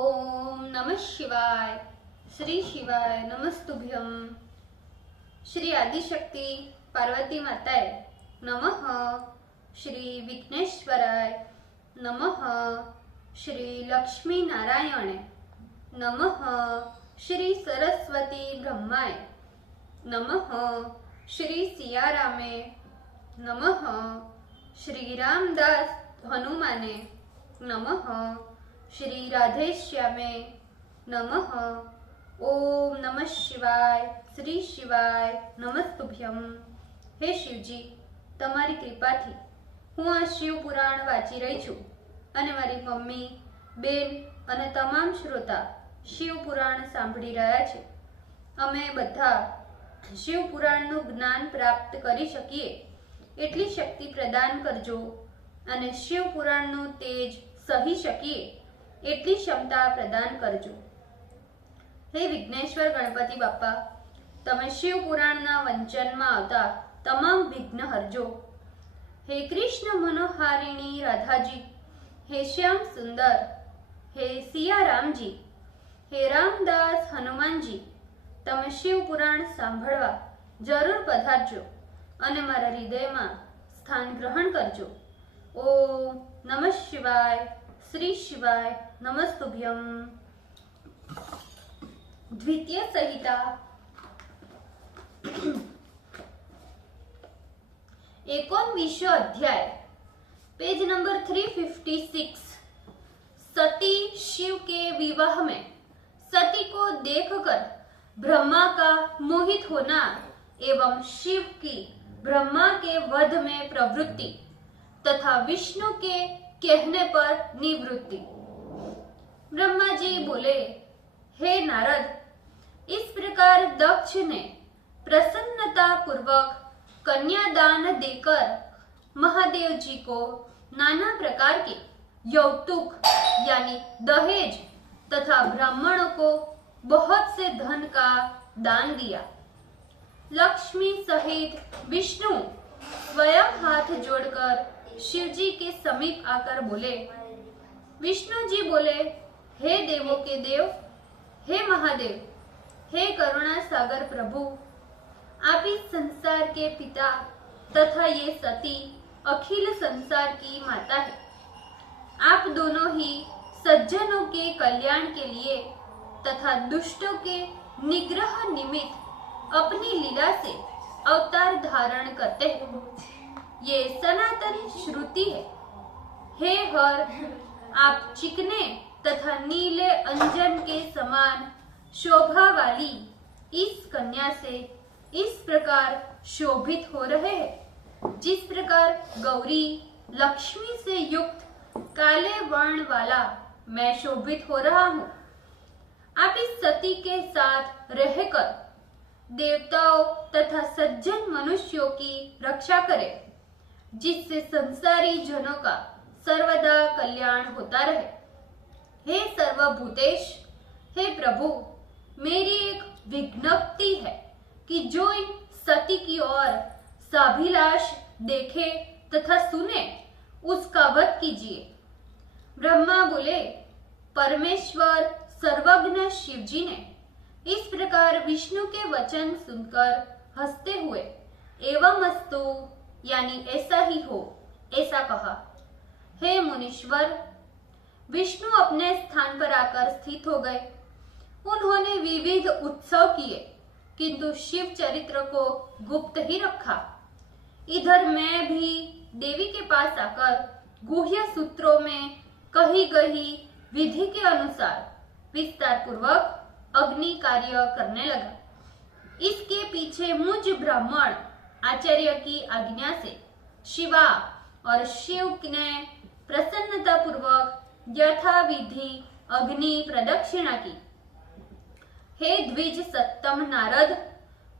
ओम नमः शिवाय। श्री शिवाय नमस्तुभ्यम। श्री आदिशक्ति पार्वती माताय नमः। श्री विघ्नेश्वराय नमः। श्री लक्ष्मी नारायणे नमः। श्री सरस्वती ब्रह्माय नमः। श्री सियारामे नमः। श्री रामदास हनुमाने नमः। श्री राधेश्यामे नमः। ओम नमः शिवाय। श्री शिवाय नमस्तुभ्यम। हे शिवजी, તમારી કૃપાથી હું આ શિવ પુરાણ વાંચી રહી છું અને મારી મમ્મી, બેન અને તમામ શ્રોતા શિવ પુરાણ સાંભળી રહ્યા છે। અમે બધા શિવ પુરાણનું જ્ઞાન પ્રાપ્ત કરી શકીએ એટલી શક્તિ પ્રદાન કરજો અને શિવ પુરાણનું તેજ સહી શકીએ એટલી ક્ષમતા પ્રદાન કરજો। હે વિઘ્નેશ્વર ગણપતિ બાપા, તમે શિવ પુરાણના વંચનમાં આવતા તમામ વિઘ્ન હરજો। हे कृष्ण मनोहारिणी राधा जी, हे श्याम सुंदर, हे सिया राम जी, हे रामदास हनुमान जी, तमे शिव पुराण सांभळवा जरूर पधारजो अने मारा हृदयमां स्थान ग्रहण करजो। ओम नमः शिवाय। श्री शिवाय नमस्तुभ्यम। द्वितीय संहिता 19 अध्याय, पेज नंबर 356। सती शिव के विवाह में सती को देखकर ब्रह्मा का मोहित होना एवं शिव की ब्रह्मा के वध में प्रवृत्ति तथा विष्णु के कहने पर निवृत्ति। ब्रह्मा जी बोले, हे नारद, इस प्रकार दक्ष ने प्रसन्नता पूर्वक कन्यादान देकर महादेव जी को नाना प्रकार के यौतुक यानी दहेज तथा ब्राह्मणों को बहुत से धन का दान दिया। लक्ष्मी सहित विष्णु स्वयं हाथ जोड़कर शिव जी के समीप आकर बोले। विष्णु जी बोले, हे देवों के देव, हे महादेव, हे करुणा सागर प्रभु, आप इस संसार के पिता तथा ये सती अखिल संसार की माता है। आप दोनों ही सज्जनों के कल्याण के लिए तथा दुष्टों के निग्रह निमित्त अपनी लीला से अवतार धारण करते हैं। ये सनातन श्रुति है। हे हर, आप चिकने तथा नीले अंजन के समान शोभा वाली इस कन्या से इस प्रकार शोभित हो रहे हैं जिस प्रकार गौरी लक्ष्मी से युक्त काले वर्ण वाला मैं शोभित हो रहा हूँ। आप इस सती के साथ रहकर देवताओं तथा सज्जन मनुष्यों की रक्षा करें, जिससे संसारी जनों का सर्वदा कल्याण होता रहे। हे सर्वभूतेश, हे प्रभु, मेरी एक विज्ञप्ति है कि जो इन सती की ओर साभिलाष देखे तथा सुने उसका वध कीजिए। ब्रह्मा बोले, परमेश्वर सर्वज्ञ शिव जी ने इस प्रकार विष्णु के वचन सुनकर हंसते हुए एवं अस्तु यानी ऐसा ही हो ऐसा कहा। हे मुनीश्वर, विष्णु अपने स्थान पर आकर स्थित हो गए। उन्होंने विविध उत्सव किए किंतु शिव चरित्र को गुप्त ही रखा। इधर मैं भी देवी के पास आकर गुह्य सूत्रों में कही गई विधि के अनुसार विस्तार पूर्वक अग्नि कार्य करने लगा। इसके पीछे मुझ ब्राह्मण आचार्य की आज्ञा से शिवा और शिव ने प्रसन्नता पूर्वक यथाविधि अग्नि प्रदक्षिणा की। हे द्विज सत्तम नारद,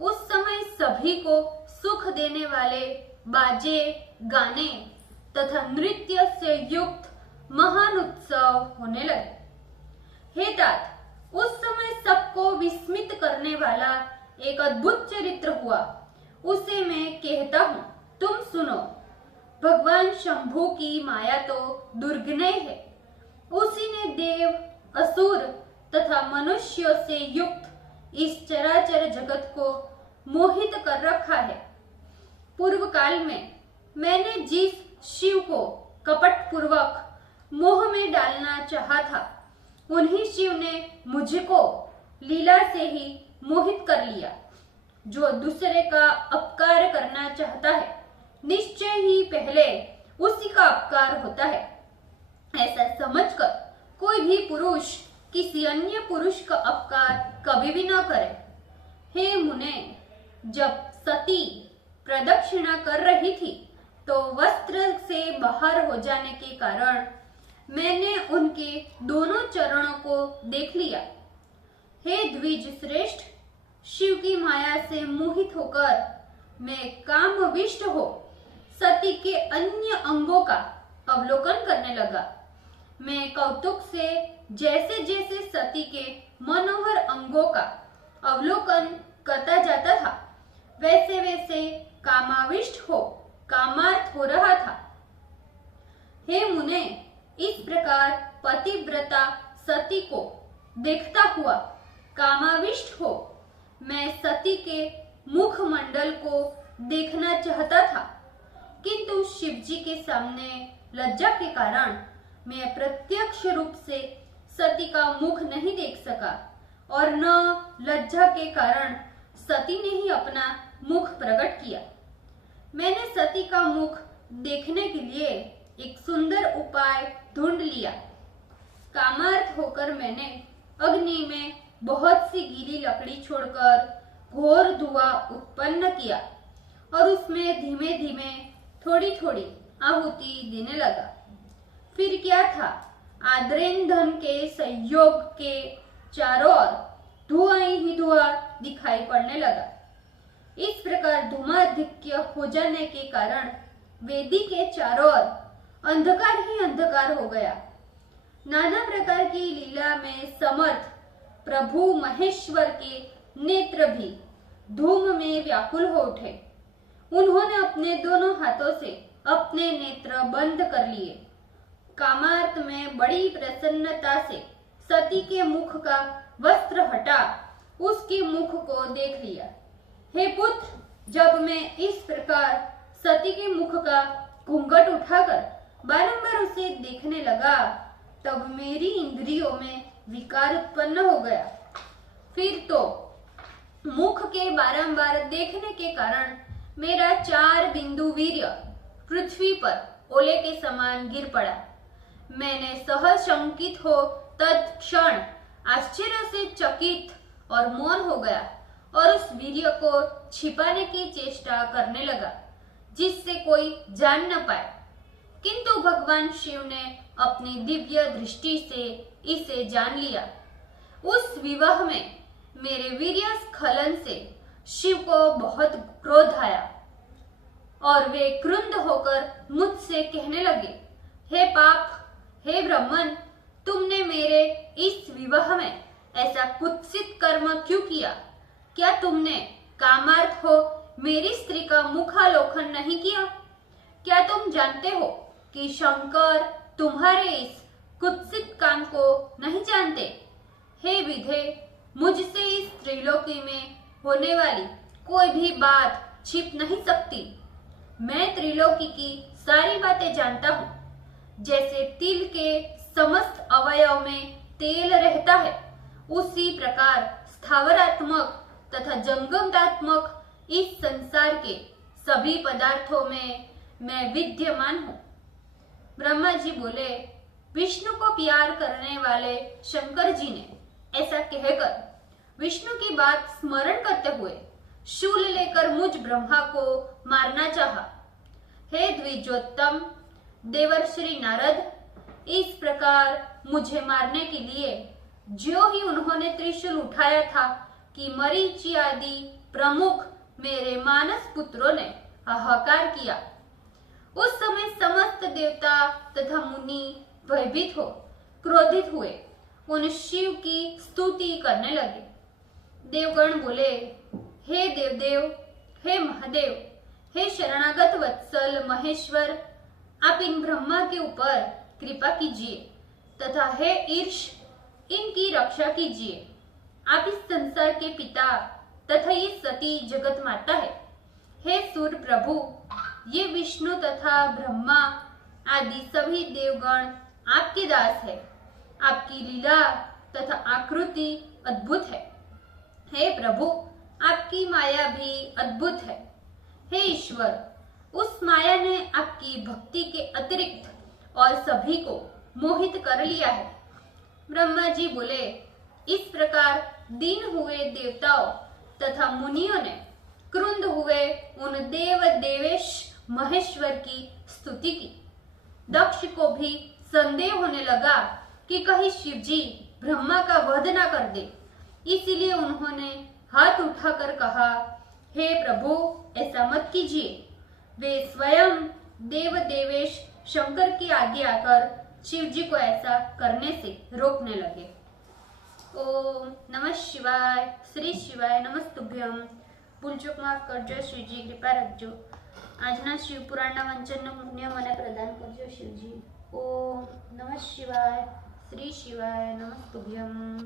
उस समय सभी को सुख देने वाले बाजे, गाने तथा नृत्य से युक्त महान उत्सव होने लगे। हे तात, उस समय सबको विस्मित करने वाला एक अद्भुत चरित्र हुआ। उसे मैं कहता हूँ, तुम सुनो। भगवान शंभु की माया तो दुर्गुणय है। उसी ने देव असुर तथा मनुष्यों से युक्त इस चराचर जगत को मोहित कर रखा है। पूर्व काल में मैंने जिस शिव को कपट पूर्वक मोह में डालना चाहा था, उन्हीं शिव ने मुझको लीला से ही मोहित कर लिया। जो दूसरे का अपकार करना चाहता है, निश्चय ही पहले उसी का अपकार होता है। ऐसा समझकर कोई भी पुरुष किसी अन्य पुरुष का अपकार कभी भी न करे। हे मुने, जब सती प्रदक्षिणा कर रही थी तो वस्त्र से बाहर हो जाने के कारण मैंने उनके दोनों चरणों को देख लिया। हे द्विज श्रेष्ठ, शिव की माया से मोहित होकर मैं कामविष्ट हो सती के अन्य अंगों का अवलोकन करने लगा। मैं कौतुक से जैसे जैसे सती के मनोहर अंगों का अवलोकन करता जाता था, वैसे वैसे कामाविष्ट हो कामार्थ हो रहा था। हे मुने, इस प्रकार पतिव्रता सती को देखता हुआ कामाविष्ट हो मैं सती के मुखमंडल को देखना चाहता था, किंतु शिवजी के सामने लज्जा के कारण मैं प्रत्यक्ष रूप से सती का मुख नहीं देख सका और न लज्जा के कारण सती ने ही अपना मुख प्रकट किया। मैंने सती का मुख देखने के लिए एक सुंदर उपाय ढूंढ लिया। कामार्थ होकर मैंने अग्नि में बहुत सी गीली लकड़ी छोड़कर घोर धुआं उत्पन्न किया और उसमें धीमे धीमे थोड़ी थोड़ी आहुति देने लगा। फिर क्या था, आद्रेंधन के संयोग के चारों ओर धुआं ही धुआं दिखाई पड़ने लगा। इस प्रकार धूमाधिक्य हो जाने के कारण वेदी के चारों ओर अंधकार ही अंधकार हो गया। नाना प्रकार की लीला में समर्थ प्रभु महेश्वर के नेत्र भी धूम में व्याकुल हो उठे। उन्होंने अपने दोनों हाथों से अपने नेत्र बंद कर लिए। कामार्थ में बड़ी प्रसन्नता से सती के मुख का वस्त्र हटा उसके मुख को देख लिया। हे पुत्र, जब मैं इस प्रकार सती के मुख का घूंघट उठाकर बारंबार उसे देखने लगा, तब मेरी इंद्रियों में विकार उत्पन्न हो गया। फिर तो मुख के बारंबार देखने के कारण मेरा 4 बिंदु वीर्य पृथ्वी पर ओले के समान गिर पड़ा। मैंने सहशंकित हो तत्क्षण आश्चर्य से चकित और मौन हो गया और उस वीर्य को छिपाने की चेष्टा करने लगा, जिससे कोई जान न पाए। किंतु भगवान शिव ने अपनी दिव्य दृष्टि से इसे जान लिया। उस विवाह में मेरे वीर्य स्खलन से शिव को बहुत क्रोध आया और वे क्रुद्ध होकर मुझसे कहने लगे, हे पाप, हे ब्राह्मण, तुमने मेरे इस विवाह में ऐसा कुत्सित कर्म क्यों किया? क्या तुमने कामार्थ हो मेरी स्त्री का मुखालोकन नहीं किया? क्या तुम जानते हो कि शंकर तुम्हारे इस कुत्सित काम को नहीं जानते? हे विधे, मुझसे इस त्रिलोकी में होने वाली कोई भी बात छिप नहीं सकती। मैं त्रिलोकी की सारी बातें जानता हूँ। जैसे तिल के समस्त अवयव में तेल रहता है, उसी प्रकार स्थावरात्मक तथा जंगमात्मक इस संसार के सभी पदार्थों में मैं विद्यमान हूँ। ब्रह्मा जी बोले, विष्णु को प्यार करने वाले शंकर जी ने ऐसा कहकर विष्णु की बात स्मरण करते हुए शूल लेकर मुझ ब्रह्मा को मारना चाहा। हे द्विजोत्तम देवर्षि नारद, इस प्रकार मुझे मारने के लिए ज्यों ही उन्होंने त्रिशूल उठाया था कि मरीचि आदि प्रमुख मेरे मानस पुत्रों ने हाहाकार किया। उस समय समस्त देवता तथा मुनि भयभीत हो क्रोधित हुए उन शिव की स्तुति करने लगे। देवगण बोले, हे देवदेव, हे महादेव, हे शरणागत वत्सल महेश्वर, आप इन ब्रह्मा के ऊपर कृपा कीजिए तथा हे ईर्ष, इनकी रक्षा कीजिए। आप इस संसार के पिता तथा ये सती जगत माता है। हे सूर्य प्रभु, ये विष्णु तथा ब्रह्मा आदि सभी देवगण आपके दास है। आपकी लीला तथा आकृति अद्भुत है। हे प्रभु, आपकी माया भी अद्भुत है। हे ईश्वर, उस माया ने आपकी भक्ति के अतिरिक्त और सभी को मोहित कर लिया है। ब्रह्मा जी बोले, इस प्रकार दीन हुए देवताओं तथा मुनियों ने क्रुंध हुए उन देव देवेश महेश्वर की स्तुति की। दक्ष को भी संदेह होने लगा कि कहीं शिवजी ब्रह्मा का वध न कर दे, इसीलिए उन्होंने हाथ उठाकर कहा, हे प्रभु, ऐसा मत कीजिए। वे स्वयं देव देवेश शंकर के आगे आकर शिवजी को ऐसा करने से रोकने लगे। ओम नमः शिवाय। श्री शिवाय नमस्तुभ्यम। भूल चूक माफ करजो शिवजी, कृपा रखजो। આજના શિવ પુરાણના વંચનનું પુણ્ય મને પ્રદાન કરજો શિવજી। ઓમ નમઃ શિવાય। શ્રી શિવાય નમસ્તુભ્યમ।